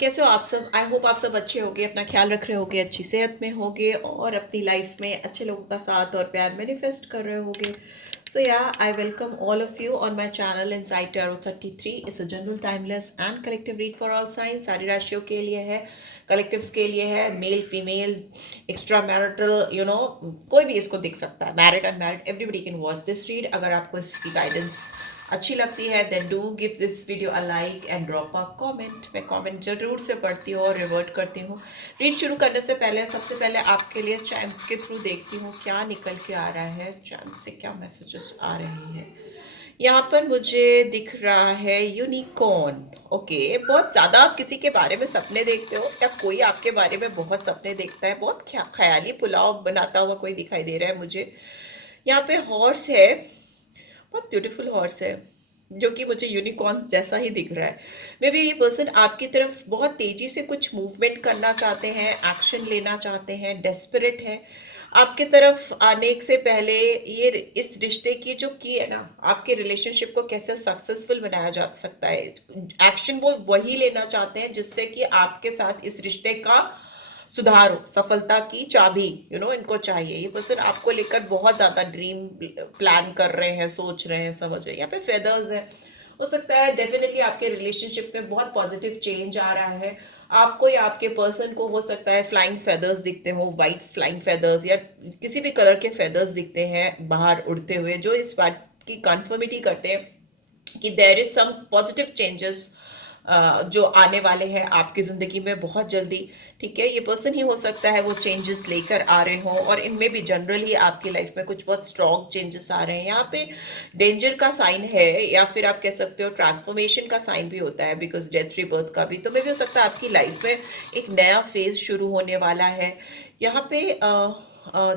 कैसे हो आप सब? आई होप आप सब अच्छे होगे, अपना ख्याल रख रहे होगे, अच्छी सेहत में होगे और अपनी लाइफ में अच्छे लोगों का साथ और प्यार मैनिफेस्ट कर रहे होगे. So yeah, I welcome all of you on my channel Inside Tarot 33. It's a general, timeless and collective read for all signs. सारी राशियों के लिए है, कलेक्टिव्स के लिए है, मेल फीमेल, एक्स्ट्रा मैरिटल, कोई भी इसको देख सकता है, married unmarried, everybody can watch this read. अगर आपको इसकी गाइडेंस अच्छी लगती है then do give this video a like and drop a comment. मैं कमेंट जरूर से पढ़ती हूँ और रिवर्ट करती हूँ. रीड शुरू करने से पहले सबसे पहले आपके लिए चैम्स के थ्रू देखती हूँ क्या निकल के आ रहा है, चैम्स से क्या मैसेजेस आ रहे हैं. यहाँ पर मुझे दिख रहा है यूनिकॉर्न. ओके, बहुत ज़्यादा आप किसी के बारे में सपने देखते हो या कोई आपके बारे में बहुत सपने देखता है, बहुत ख्याली पुलाव बनाता हुआ कोई दिखाई दे रहा है मुझे. यहाँ पे हॉर्स है, बहुत ब्यूटीफुल हॉर्स है जो कि मुझे यूनिकॉर्न जैसा ही दिख रहा है. मे बी ये पर्सन आपकी तरफ बहुत तेजी से कुछ मूवमेंट करना चाहते हैं, एक्शन लेना चाहते हैं, डेस्परेट है. आपके तरफ आने से पहले ये इस रिश्ते की जो की है ना, आपके रिलेशनशिप को कैसे सक्सेसफुल बनाया जा सकता है, एक्शन वो वही लेना चाहते हैं जिससे कि आपके साथ इस रिश्ते का सुधार हो, सफलता की चाबी इनको चाहिए. ये पर्सन आपको लेकर बहुत ज्यादा ड्रीम प्लान कर रहे हैं, सोच रहे हैं, समझ रहे हैं. यहाँ पे फेदर्स है, हो सकता है डेफिनेटली आपके रिलेशनशिप में बहुत पॉजिटिव चेंज आ रहा है. आपको या आपके पर्सन को हो सकता है फ्लाइंग फेदर्स दिखते हो, वाइट फ्लाइंग फेदर्स या किसी भी कलर के फेदर्स दिखते हैं बाहर उड़ते हुए, जो इस बात की कंफर्मिटी करते हैं कि there is some positive changes जो आने वाले हैं आपकी ज़िंदगी में बहुत जल्दी. ठीक है, ये पर्सन ही हो सकता है वो चेंजेस लेकर आ रहे हों और इनमें भी जनरली आपकी लाइफ में कुछ बहुत स्ट्रॉन्ग चेंजेस आ रहे हैं. यहाँ पे डेंजर का साइन है या फिर आप कह सकते हो ट्रांसफॉर्मेशन का साइन भी होता है, बिकॉज डेथ रीबर्थ का भी. तो मे भी हो सकता है आपकी लाइफ में एक नया फेज शुरू होने वाला है. यहाँ पे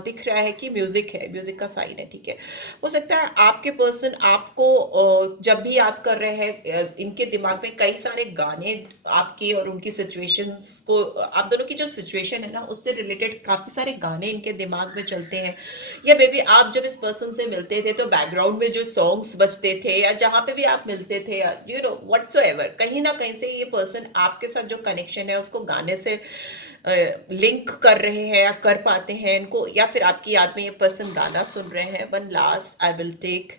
दिख रहा है कि म्यूजिक है, म्यूजिक का साइन है. ठीक है, हो सकता है आपके पर्सन आपको जब भी याद कर रहे हैं, इनके दिमाग में कई सारे गाने आपकी और उनकी सिचुएशंस को, आप दोनों की जो सिचुएशन है ना उससे रिलेटेड काफी सारे गाने इनके दिमाग में चलते हैं. या मे बी आप जब इस पर्सन से मिलते थे तो बैकग्राउंड में जो सॉन्ग्स बजते थे या जहाँ पे भी आप मिलते थे, व्हाटसोएवर, कहीं ना कहीं से ये पर्सन आपके साथ जो कनेक्शन है उसको गाने से लिंक कर रहे हैं या कर पाते हैं इनको, या फिर आपकी याद में ये पर्सन गाना सुन रहे हैं. One last I will take.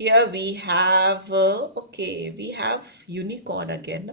Here we have, okay, we have unicorn again.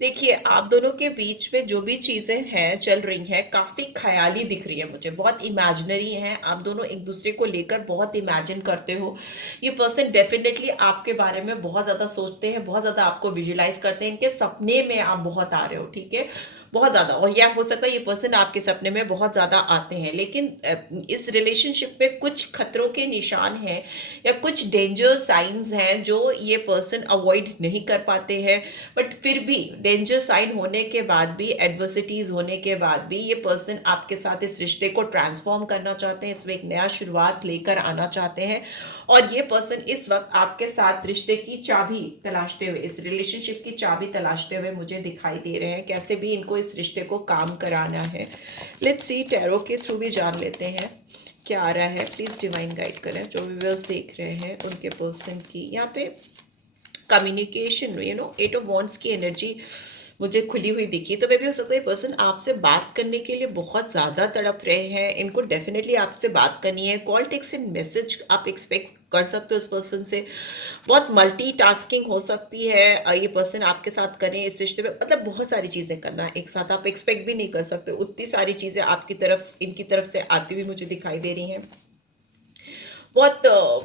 देखिए, आप दोनों के बीच में जो भी चीजें हैं चल रही हैं काफी ख्याली दिख रही है मुझे, बहुत इमेजिनरी हैं. आप दोनों एक दूसरे को लेकर बहुत इमेजिन करते हो. ये पर्सन डेफिनेटली आपके बारे में बहुत ज्यादा सोचते हैं, बहुत ज्यादा आपको विजुलाइज करते हैं, इनके सपने में आप बहुत आ रहे हो. ठीक है, बहुत ज्यादा. और यह हो सकता है ये पर्सन आपके सपने में बहुत ज्यादा आते हैं, लेकिन इस रिलेशनशिप में कुछ खतरों के निशान हैं या कुछ डेंजर साइंस हैं जो ये पर्सन अवॉइड नहीं कर पाते हैं. बट फिर भी डेंजर साइन होने के बाद भी, एडवर्सिटीज होने के बाद भी, ये पर्सन आपके साथ इस रिश्ते को ट्रांसफॉर्म करना चाहते हैं, इसमें एक नया शुरुआत लेकर आना चाहते हैं. और ये पर्सन इस वक्त आपके साथ रिश्ते की चाबी तलाशते हुए, इस रिलेशनशिप की चाबी तलाशते हुए मुझे दिखाई दे रहे हैं. कैसे भी इनको इस रिश्ते को काम कराना है. लेट्स सी, टैरो के थ्रू भी जान लेते हैं क्या आ रहा है. प्लीज डिवाइन गाइड करें जो व्यूअर्स देख रहे हैं उनके पर्सन की. यहाँ पे कम्युनिकेशन, एट ऑफ वॉन्ड्स की एनर्जी मुझे खुली हुई दिखी. तो मे भी हो सकता है पर्सन आपसे बात करने के लिए बहुत ज़्यादा तड़प रहे हैं, इनको डेफिनेटली आपसे बात करनी है. कॉल, टेक्स्ट एंड मैसेज आप एक्सपेक्ट कर सकते हो इस पर्सन से. बहुत मल्टीटास्किंग हो सकती है ये पर्सन आपके साथ करें इस रिश्ते में, मतलब बहुत सारी चीज़ें करना एक साथ आप एक्सपेक्ट भी नहीं कर सकते. उतनी सारी चीज़ें आपकी तरफ, इनकी तरफ से आती हुई मुझे दिखाई दे रही हैं. बहुत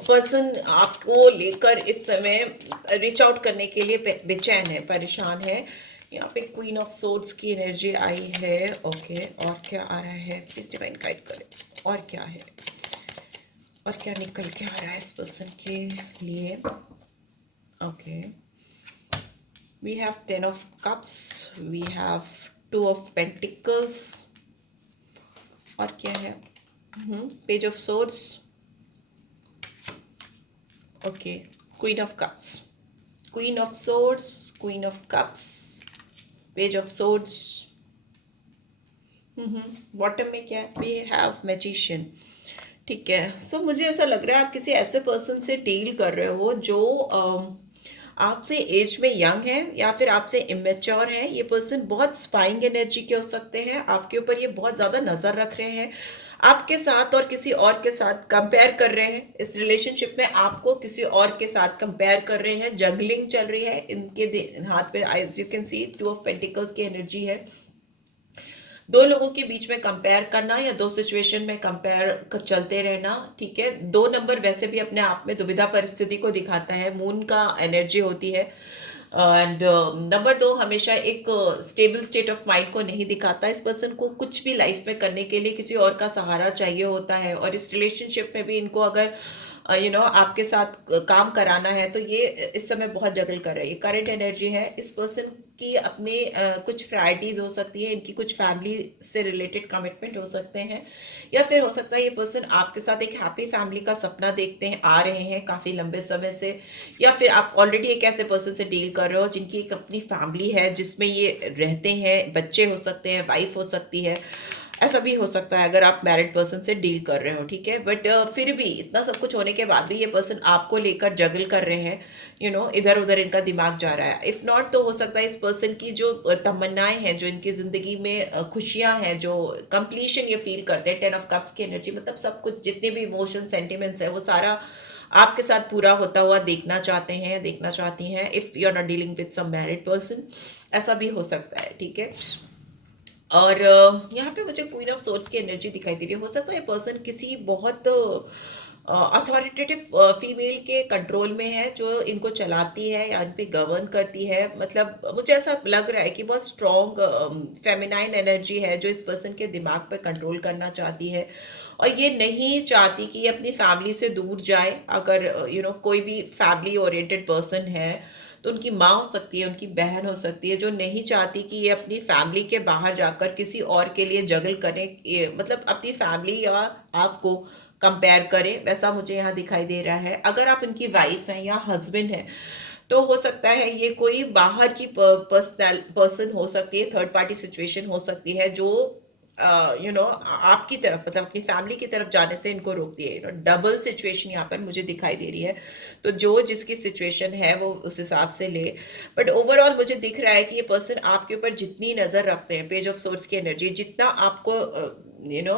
पर्सन आपको लेकर इस समय रीच आउट करने के लिए बेचैन है, परेशान है. यहाँ पे क्वीन ऑफ सोर्ड्स की एनर्जी आई है. ओके, और क्या आ रहा है, प्लीज डिवाइन गाइड करें. और क्या है, और क्या निकल के आ रहा है इस पर्सन के लिए. Okay, we have 10 of cups, we have 2 of pentacles. और क्या है, page of swords. Okay, queen of cups, queen of swords, queen of cups, page of swords. Bottom में क्या है, वी हैव मैजिशियन. ठीक है, सो मुझे ऐसा लग रहा है आप किसी ऐसे पर्सन से डील कर रहे हो जो आपसे एज में यंग है या फिर आपसे इमेच्योर है। ये पर्सन बहुत स्पाइंग एनर्जी के हो सकते हैं, आपके ऊपर ये बहुत ज्यादा नजर रख रहे हैं, आपके साथ और किसी और के साथ कंपेयर कर रहे हैं। इस रिलेशनशिप में आपको किसी और के साथ कंपेयर कर रहे हैं, जगलिंग चल रही है इनके हाथ पे। As you can see 2 of pentacles की एनर्जी है। दो लोगों के बीच में कंपेयर करना या दो सिचुएशन में कंपेयर चलते रहना, ठीक है। 2 नंबर वैसे भी अपने आप में दुविधा परिस्थिति को दिखाता है, मून का एनर्जी होती है। एंड नंबर 2 हमेशा एक स्टेबल स्टेट ऑफ माइंड को नहीं दिखाता। इस पर्सन को कुछ भी लाइफ में करने के लिए किसी और का सहारा चाहिए होता है, और इस रिलेशनशिप में भी इनको अगर आपके साथ काम कराना है तो ये इस समय बहुत जगल कर रहा है। ये करंट एनर्जी है। इस पर्सन की अपने कुछ प्रायोरिटीज हो सकती है, इनकी कुछ फैमिली से रिलेटेड कमिटमेंट हो सकते हैं, या फिर हो सकता है ये पर्सन आपके साथ एक हैप्पी फैमिली का सपना देखते हैं आ रहे हैं काफी लंबे समय से, या फिर आप ऑलरेडी एक ऐसे पर्सन से डील कर रहे हो जिनकी एक अपनी फैमिली है जिसमें ये रहते हैं, बच्चे हो सकते हैं, वाइफ हो सकती है। ऐसा भी हो सकता है अगर आप मैरिड पर्सन से डील कर रहे हो, ठीक है। बट फिर भी इतना सब कुछ होने के बाद भी ये पर्सन आपको लेकर जगल कर रहे हैं, इधर उधर इनका दिमाग जा रहा है। इफ नॉट तो हो सकता है इस पर्सन की जो तमन्नाएं हैं, जो इनकी जिंदगी में खुशियां हैं, जो कंप्लीशन ये फील करते हैं, 10 ऑफ कप्स की एनर्जी, मतलब सब कुछ जितने भी इमोशन सेंटिमेंट्स है वो सारा आपके साथ पूरा होता हुआ देखना चाहते हैं, देखना चाहती हैं। If you are not dealing with some married person, ऐसा भी हो सकता है, ठीक है। और यहाँ पे मुझे क्वीन ऑफ सोर्ड्स की एनर्जी दिखाई दे रही है। हो सकता है ये पर्सन किसी बहुत अथॉरिटेटिव फीमेल के कंट्रोल में है, जो इनको चलाती है या इन पे गवर्न करती है। मतलब मुझे ऐसा लग रहा है कि बहुत स्ट्रॉन्ग फेमिनाइन एनर्जी है जो इस पर्सन के दिमाग पे कंट्रोल करना चाहती है, और ये नहीं चाहती कि ये अपनी फैमिली से दूर जाए। अगर कोई भी फैमिली ओरिएंटेड पर्सन है तो उनकी माँ हो सकती है, उनकी बहन हो सकती है, जो नहीं चाहती कि ये अपनी फैमिली के बाहर जाकर किसी और के लिए जगल करें, ये मतलब अपनी फैमिली या आपको कंपेयर करें, वैसा मुझे यहाँ दिखाई दे रहा है। अगर आप उनकी वाइफ हैं या हस्बैंड हैं तो हो सकता है ये कोई बाहर की पर्सन हो सकती है, थर्ड पार्टी सिचुएशन हो सकती है, जो आपकी तरफ, मतलब अपनी फैमिली की तरफ जाने से इनको रोकती है। डबल सिचुएशन यहाँ पर मुझे दिखाई दे रही है, तो जो जिसकी सिचुएशन है वो उस हिसाब से ले। बट ओवरऑल मुझे दिख रहा है कि ये पर्सन आपके ऊपर जितनी नजर रखते हैं, पेज ऑफ सोर्ड्स की एनर्जी, जितना आपको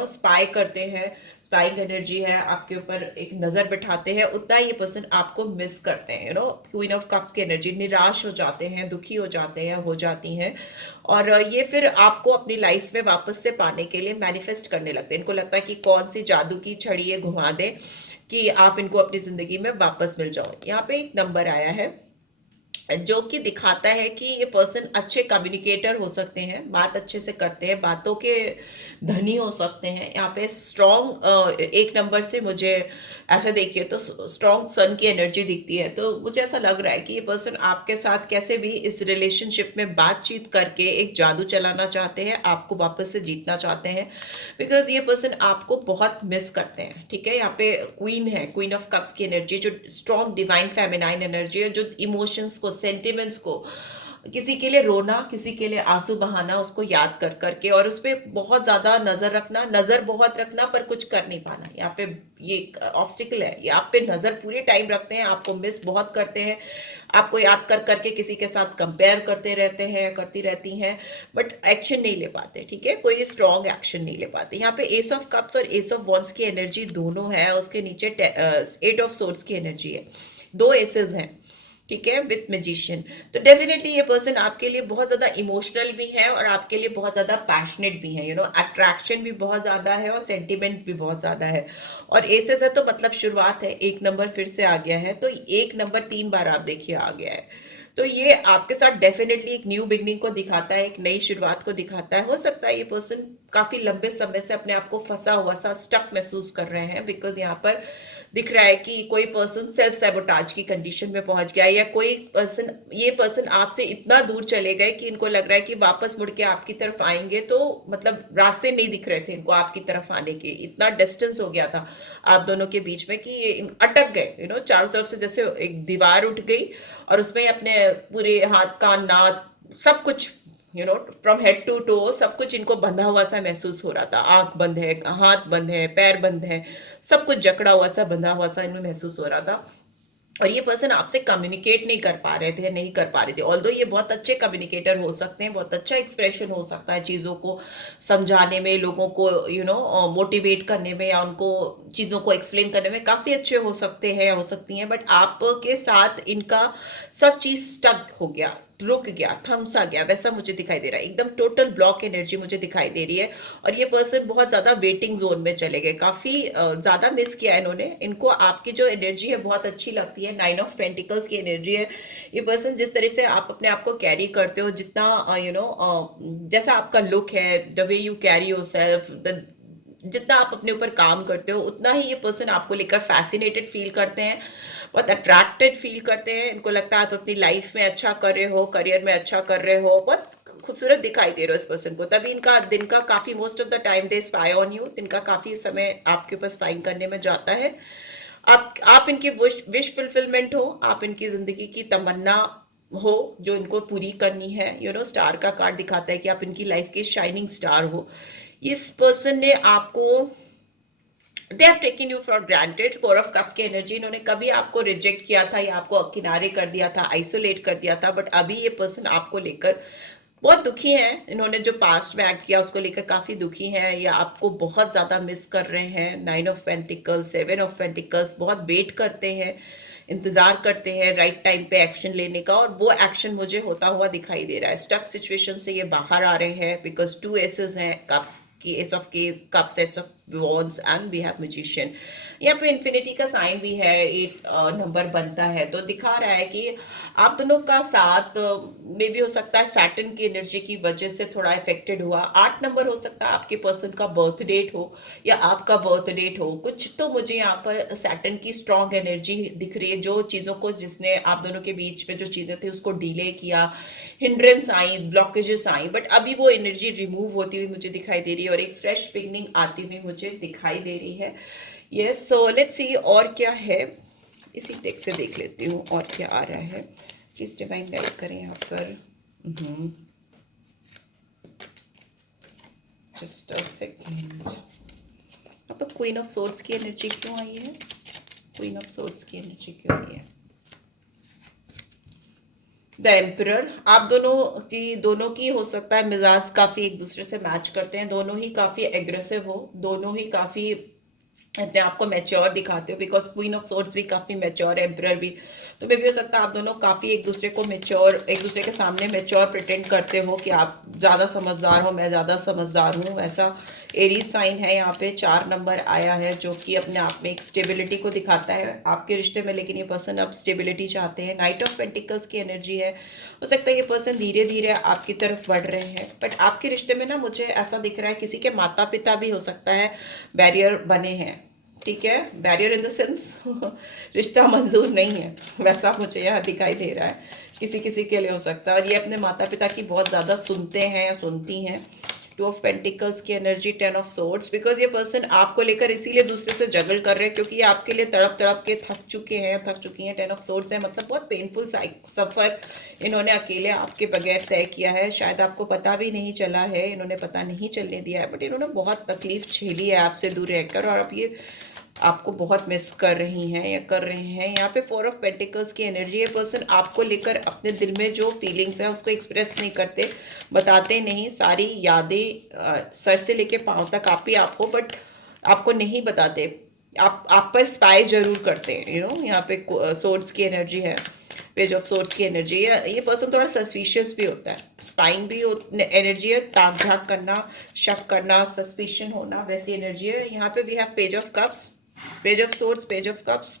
स्पाई करते हैं, स्पाइंग एनर्जी है, आपके ऊपर एक नजर बिठाते हैं, उतना ये पर्सन आपको मिस करते हैं। क्वीन ऑफ कप्स की एनर्जी, निराश हो जाते हैं, दुखी हो जाते हैं, हो जाती हैं, और ये फिर आपको अपनी लाइफ में वापस से पाने के लिए मैनिफेस्ट करने लगते हैं। इनको लगता है कि कौन सी जादू की छड़ी ये घुमा दे कि आप इनको अपनी जिंदगी में वापस मिल जाओ। यहाँ पे एक नंबर आया है जो कि दिखाता है कि ये पर्सन अच्छे कम्युनिकेटर हो सकते हैं, बात अच्छे से करते हैं, बातों के धनी हो सकते हैं। यहाँ पे स्ट्रॉन्ग एक नंबर से मुझे ऐसे देखिए तो स्ट्रॉन्ग सन की एनर्जी दिखती है। तो मुझे ऐसा लग रहा है कि ये पर्सन आपके साथ कैसे भी इस रिलेशनशिप में बातचीत करके एक जादू चलाना चाहते हैं, आपको वापस से जीतना चाहते हैं, बिकॉज ये पर्सन आपको बहुत मिस करते हैं, ठीक है। यहाँ पे क्वीन है, क्वीन ऑफ कप्स की एनर्जी, जो स्ट्रॉन्ग डिवाइन फेमिनाइन एनर्जी है, जो इमोशंस को, सेंटिमेंट्स को, किसी के लिए रोना, किसी के लिए आंसू बहाना, उसको याद कर करके, और उस पर बहुत ज्यादा नजर रखना, नजर बहुत रखना पर कुछ कर नहीं पाना। यहाँ पे ये ऑब्स्टिकल है, ये आप पे नजर पूरे टाइम रखते हैं, आपको मिस बहुत करते हैं, आपको याद कर करके किसी के साथ कंपेयर करते रहते हैं, करती रहती हैं, बट एक्शन नहीं ले पाते, ठीक है। कोई स्ट्रॉन्ग एक्शन नहीं ले पाते। यहाँ पे एस ऑफ कप्स और एस ऑफ वॉन्ड्स की एनर्जी दोनों है, उसके नीचे 8 ऑफ सोर्ड्स की एनर्जी है, 2 एसेस हैं, ठीक है, विथ मैजिशियन। तो डेफिनेटली ये पर्सन आपके लिए बहुत ज्यादा इमोशनल भी है और आपके लिए बहुत ज्यादा पैशनेट भी है। अट्रैक्शन भी बहुत ज्यादा है और सेंटिमेंट भी बहुत ज्यादा है। और एसेस है तो मतलब शुरुआत है, एक नंबर फिर से आ गया है, तो एक नंबर 3 बार आप देखिए आ गया है। तो ये आपके साथ डेफिनेटली एक न्यू बिगनिंग को दिखाता है, एक नई शुरुआत को दिखाता है। हो सकता है ये पर्सन काफी लंबे समय से अपने आप को फंसा हुआ सा, स्टक महसूस कर रहे हैं, बिकॉज यहाँ पर दिख रहा है कि कोई पर्सन सेल्फ सैबोटाज की कंडीशन में पहुंच गया, या कोई पर्सन, ये पर्सन आपसे इतना दूर चले गए कि इनको लग रहा है कि वापस मुड़ के आपकी तरफ आएंगे तो मतलब रास्ते नहीं दिख रहे थे इनको आपकी तरफ आने के, इतना डिस्टेंस हो गया था आप दोनों के बीच में कि ये अटक गए। चारों तरफ से जैसे एक दीवार उठ गई और उसमें अपने पूरे हाथ, कान, नाक, सब कुछ, फ्रॉम हेड टू टो सब कुछ इनको बंधा हुआ सा महसूस हो रहा था। आंख बंद है, हाथ बंद है, पैर बंद है, सब कुछ जकड़ा हुआ सा, बंधा हुआ सा इनमें महसूस हो रहा था। और ये पर्सन आपसे कम्युनिकेट नहीं कर पा रहे थे या नहीं कर पा रहे थे। ऑल्दो ये बहुत अच्छे कम्युनिकेटर हो सकते हैं, बहुत अच्छा एक्सप्रेशन हो सकता है चीज़ों को समझाने में, लोगों को मोटिवेट करने में या उनको चीज़ों को एक्सप्लेन करने में काफ़ी अच्छे हो सकते हैं या हो सकती हैं, बट आपके साथ इनका सब चीज़ स्टक हो गया, रुक गया, थमसा गया, वैसा मुझे दिखाई दे रहा है। एकदम टोटल ब्लॉक एनर्जी मुझे दिखाई दे रही है। और ये पर्सन बहुत ज्यादा वेटिंग जोन में चले गए, काफी ज्यादा मिस किया इन्होंने। इनको आपकी जो एनर्जी है बहुत अच्छी लगती है, 9 ऑफ पेंटिकल्स की एनर्जी है। ये पर्सन जिस तरह से आप अपने आप को कैरी करते हो, जितना जैसा आपका लुक है, the way you carry your self, जितना आप अपने ऊपर काम करते हो, उतना ही ये पर्सन आपको लेकर फैसिनेटेड फील करते हैं, बहुत अट्रैक्टेड फील करते हैं। इनको लगता है आप अपनी लाइफ में अच्छा कर रहे हो, करियर में अच्छा कर रहे हो, बहुत खूबसूरत दिखाई दे रहे हो इस पर्सन को। तभी इनका दिन का काफी, most of the time they spy on you, दिन का काफी समय आपके ऊपर स्पाइंग करने में जाता है। आप इनकी विश फुलफिलमेंट हो, आप इनकी जिंदगी की तमन्ना हो जो इनको पूरी करनी है। स्टार का कार्ड दिखाता है कि आप इनकी लाइफ के शाइनिंग स्टार हो। इस पर्सन ने आपको, they have taken you for granted. 4 of cups की एनर्जी, इन्होंने कभी आपको रिजेक्ट किया था या आपको किनारे कर दिया था, आइसोलेट कर दिया था, बट अभी ये पर्सन आपको लेकर बहुत दुखी है। इन्होंने जो पास्ट में एक्ट किया उसको लेकर काफी दुखी है या आपको बहुत ज्यादा मिस कर रहे हैं। 9 ऑफ पेंटिकल्स, 7 ऑफ पेंटिकल्स, बहुत वेट करते हैं, इंतजार करते हैं राइट टाइम पे एक्शन लेने का, और वो एक्शन मुझे होता हुआ दिखाई दे रहा है। स्टक सिचुएशन से ये बाहर आ रहे हैं, बिकॉज 2 एसेस हैं कप्स की, एस ऑफ के cups, ace of wands and we have magician. यहाँ पे इन्फिनिटी का साइन भी है, 8 नंबर बनता है, तो दिखा रहा है कि आप दोनों का साथ में भी हो सकता है सैटर्न की एनर्जी की वजह से थोड़ा इफेक्टेड हुआ। 8 नंबर हो सकता है आपके पर्सन का बर्थ डेट हो या आपका बर्थ डेट हो, कुछ तो मुझे यहाँ पर सैटर्न की स्ट्रॉन्ग एनर्जी दिख रही है, जो चीजों को, जिसने आप दोनों के बीच में जो चीजें थी उसको डिले किया, hindrance I, blockages I, but अभी वो एनर्जी रिमूव होती हुई मुझे दिखाई दे रही है और एक फ्रेश बिगनिंग आती हुई मुझे दिखाई दे रही है। यस, सो लेट्स सी और क्या है, इसी टेक्स्ट से देख लेती हूँ और क्या आ रहा है। प्लीज डिवाइन गाइड करें यहाँ पर। Just a second. यहाँ पर क्वीन ऑफ सोर्ड्स की एनर्जी क्यों आई है? क्वीन ऑफ सोर्ड्स की एनर्जी क्यों आई है? The emperor. आप दोनों की हो सकता है मिजाज काफी एक दूसरे से मैच करते हैं, दोनों ही काफी एग्रेसिव हो, दोनों ही काफी अपने आप को मैच्योर दिखाते हो, बिकॉज क्वीन ऑफ सोर्ड्स भी काफी मैच्योर है, एम्परर भी। तो मे भी हो सकता है आप दोनों काफी एक दूसरे को मैच्योर, एक दूसरे के सामने मैच्योर प्रिटेंड करते हो कि आप ज्यादा समझदार हो, मैं ज्यादा समझदार हूँ, ऐसा एरीज साइन है। यहाँ पे 4 नंबर आया है जो कि अपने आप में एक स्टेबिलिटी को दिखाता है आपके रिश्ते में, लेकिन ये पर्सन अब स्टेबिलिटी चाहते हैं। 9 ऑफ पेंटिकल्स की एनर्जी है, हो सकता है ये पर्सन धीरे धीरे आपकी तरफ बढ़ रहे हैं, बट आपके रिश्ते में ना मुझे ऐसा दिख रहा है किसी के माता पिता भी हो सकता है बैरियर बने हैं। ठीक है, बैरियर इन द सेंस रिश्ता मंजूर नहीं है, वैसा मुझे यहाँ दिखाई दे रहा है, किसी किसी के लिए हो सकता है। और ये अपने माता पिता की बहुत ज़्यादा सुनते हैं या सुनती हैं। 2 ऑफ पेंटिकल्स की एनर्जी, 10 ऑफ सोर्ड्स, बिकॉज ये पर्सन आपको लेकर इसीलिए दूसरे से जगल कर रहे हैं क्योंकि ये आपके लिए तड़प तड़प के थक चुके हैं, थक चुकी हैं। 10 ऑफ सोर्ड्स है, मतलब बहुत पेनफुल सफर इन्होंने अकेले आपके बगैर तय किया है, शायद आपको पता भी नहीं चला है, इन्होंने पता नहीं चलने दिया है, बट इन्होंने बहुत तकलीफ झेली है आपसे दूर रहकर, और अब ये आपको बहुत मिस कर रही हैं या कर रहे हैं। यहाँ पे 4 ऑफ पेंटिकल्स की एनर्जी है, पर्सन आपको लेकर अपने दिल में जो फीलिंग्स है उसको एक्सप्रेस नहीं करते, बताते नहीं, सारी यादें सर से लेके पांव तक आप ही आप हो, बट आपको नहीं बताते, आप पर स्पाई जरूर करते हैं। यहाँ पे सोर्ड्स की एनर्जी है, पेज ऑफ सोर्ड्स की एनर्जी है। ये पर्सन थोड़ा सस्पिशियस भी होता है, स्पाइंग भी एनर्जी है, ताक झाक करना, शक करना, सस्पिशन होना, वैसी एनर्जी है। यहाँ पे we have page of cups, page of swords, page of cups,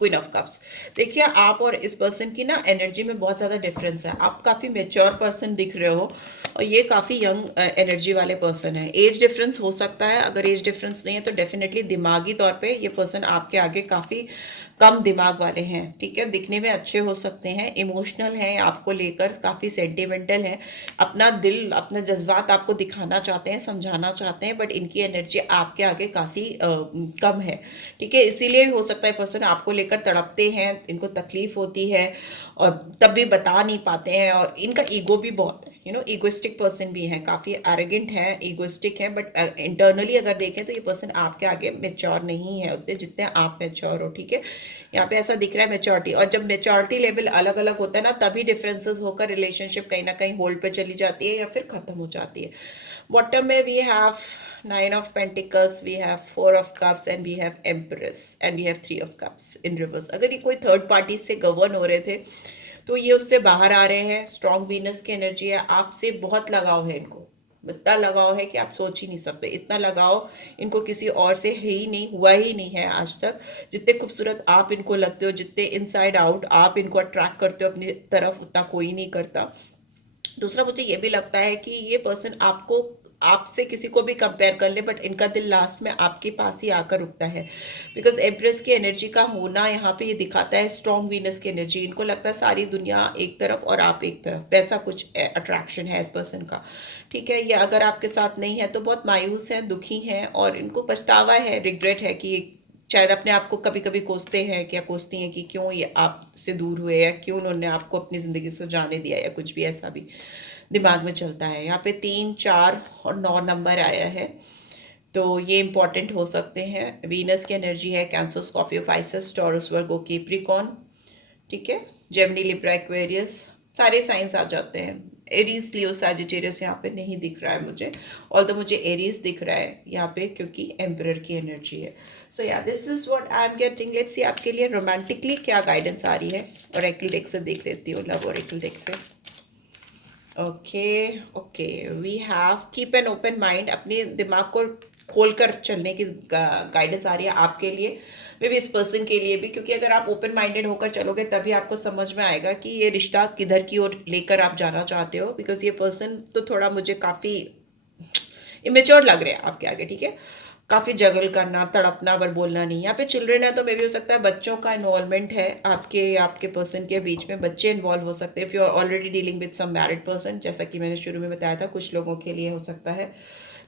queen of cups. देखिए आप और इस पर्सन की ना एनर्जी में बहुत ज़्यादा डिफरेंस है, आप काफ़ी मेच्योर पर्सन दिख रहे हो और ये काफ़ी यंग एनर्जी वाले पर्सन है। एज डिफरेंस हो सकता है, अगर एज डिफरेंस नहीं है तो डेफिनेटली दिमागी तौर पे ये पर्सन आपके आगे काफ़ी कम दिमाग वाले हैं। ठीक है, दिखने में अच्छे हो सकते हैं, इमोशनल हैं, आपको लेकर काफ़ी सेंटिमेंटल हैं, अपना दिल, अपने जज्बात आपको दिखाना चाहते हैं, समझाना चाहते हैं, बट इनकी एनर्जी आपके आगे काफ़ी कम है। ठीक है, इसीलिए हो सकता है पर्सन आपको लेकर तड़पते हैं, इनको तकलीफ होती है और तब भी बता नहीं पाते हैं, और इनका ईगो भी बहुत है, ईगोइस्टिक पर्सन भी है, काफ़ी एरोगेंट है, ईगोइस्टिक है, बट इंटरनली अगर देखें तो ये पर्सन आपके आगे मेच्योर नहीं है उतने जितने आप मेच्योर हो, ठीक है। यहाँ पे ऐसा दिख रहा है मेच्योरिटी, और जब मेच्योरिटी लेवल अलग अलग होता है ना, तभी डिफरेंसेस होकर रिलेशनशिप कहीं ना कहीं होल्ड पे चली जाती है या फिर खत्म हो जाती है। बॉटम में we have 9 of Pentacles, we have 4 of Cups and we have Empress and we have 3 of Cups in reverse। अगर ये कोई थर्ड पार्टी से गवर्न हो रहे थे तो ये उससे बाहर आ रहे हैं। स्ट्रॉन्ग वीनस की एनर्जी है, आपसे बहुत लगाव है इनको, इतना लगाव है कि आप सोच ही नहीं सकते। इतना लगाव इनको किसी और से है ही नहीं, हुआ ही नहीं है आज तक। जितने खूबसूरत आप इनको लगते हो, जितने इनसाइड आउट आप इनको अट्रैक्ट करते हो अपनी तरफ, उतना कोई नहीं करता। दूसरा, मुझे ये भी लगता है कि ये पर्सन आपको, आपसे किसी को भी कंपेयर कर ले, बट इनका दिल लास्ट में आपके पास ही आकर रुकता है। बिकॉज एम्प्रेस की एनर्जी का होना यहाँ पे ये दिखाता है स्ट्रॉन्ग वीनस की एनर्जी। इनको लगता है सारी दुनिया एक तरफ और आप एक तरफ, वैसा कुछ अट्रैक्शन है इस पर्सन का, ठीक है। ये अगर आपके साथ नहीं है तो बहुत मायूस हैं, दुखी हैं, और इनको पछतावा है, रिग्रेट है कि शायद अपने आप को कभी कभी कोसते हैं, क्या कोसती हैं कि क्यों ये आपसे दूर हुए, या क्यों उन्होंने आपको अपनी ज़िंदगी से जाने दिया, या कुछ भी ऐसा भी दिमाग में चलता है। यहाँ पे 3, 4 और 9 नंबर आया है, तो ये इंपॉर्टेंट हो सकते हैं। वीनस की एनर्जी है कैंसर, स्कॉर्पियो, पाइसेस, टॉरस, वर्गो, कैप्रिकॉर्न, ठीक है। जेमिनी, लिब्रा, एक्वेरियस, सारे साइंस आ जाते हैं। एरीज, लियो, सैजिटेरियस यहाँ पे नहीं दिख रहा है मुझे, ऑल्दो मुझे एरीज दिख रहा है यहाँ पे क्योंकि एम्परर की एनर्जी है। सो या this is what I am getting. Let's see आपके लिए रोमांटिकली क्या गाइडेंस आ रही है। ओरेकल डेक से देख लेती हूँ, लव ओरेकल डेक से। Okay okay, we have keep an open mind. अपने दिमाग को खोलकर चलने की गाइडेंस आ रही है आपके लिए, मे बी इस पर्सन के लिए भी, क्योंकि अगर आप ओपन माइंडेड होकर चलोगे तभी आपको समझ में आएगा कि ये रिश्ता किधर की ओर लेकर आप जाना चाहते हो। बिकॉज ये पर्सन तो थोड़ा मुझे काफ़ी इमेच्योर लग रहे हैं आपके आगे, ठीक है। काफ़ी जगल करना, तड़पना, पर बोलना नहीं। यहाँ पे चिल्ड्रन है तो मे भी हो सकता है बच्चों का इन्वॉल्वमेंट है आपके पर्सन के बीच में, बच्चे इन्वॉल्व हो सकते हैं। If you are already dealing with some married person, जैसा कि मैंने शुरू में बताया था, कुछ लोगों के लिए हो सकता है।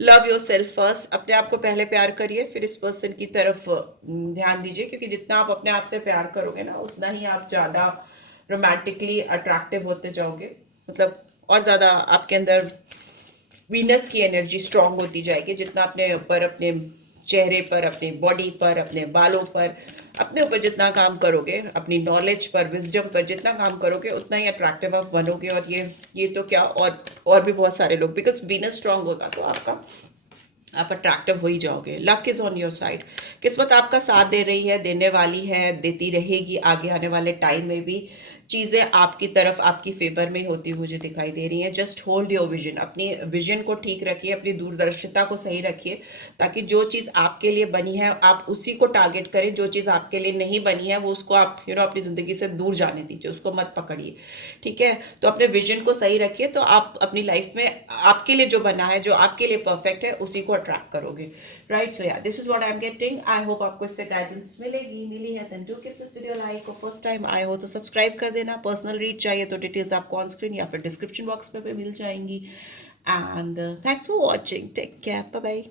लव योर सेल्फ फर्स्ट, अपने आप को पहले प्यार करिए, फिर इस पर्सन की तरफ ध्यान दीजिए, क्योंकि जितना आप अपने आप से प्यार करोगे ना, उतना ही आप ज़्यादा रोमांटिकली अट्रैक्टिव होते जाओगे। मतलब और ज़्यादा आपके अंदर वीनस की एनर्जी स्ट्रांग होती जाएगी। जितना अपने ऊपर, अपने चेहरे पर, अपने बॉडी पर, अपने बालों पर, अपने ऊपर जितना काम करोगे, अपनी नॉलेज पर, विजडम पर जितना काम करोगे, उतना ही अट्रैक्टिव आप बनोगे। और ये तो क्या, और भी बहुत सारे लोग, बिकॉज वीनस स्ट्रांग होगा तो आप अट्रैक्टिव हो ही जाओगे। Luck is on your side, किस्मत आपका साथ दे रही है, देने वाली है, देती रहेगी आगे आने वाले टाइम में भी। चीज़ें आपकी तरफ, आपकी फेवर में होती हुई मुझे दिखाई दे रही हैं। जस्ट होल्ड योर विजन, अपनी विजन को ठीक रखिए, अपनी दूरदर्शिता को सही रखिए, ताकि जो चीज़ आपके लिए बनी है आप उसी को टारगेट करें। जो चीज़ आपके लिए नहीं बनी है वो उसको आप अपनी ज़िंदगी से दूर जाने दीजिए, उसको मत पकड़िए, ठीक है। तो अपने विजन को सही रखिए, तो आप अपनी लाइफ में आपके लिए जो बना है, जो आपके लिए परफेक्ट है, उसी को अट्रैक्ट करोगे, राइट। सो या this is what I am getting. I hope आपको इससे गाइडेंस मिली है। Then do give this video like, और फर्स्ट टाइम आए हो तो सब्सक्राइब कर देना। पर्सनल रीड चाहिए तो डिटेल्स आपको ऑन स्क्रीन या फिर डिस्क्रिप्शन बॉक्स में भी मिल जाएंगी। And thanks for watching, take care, bye bye.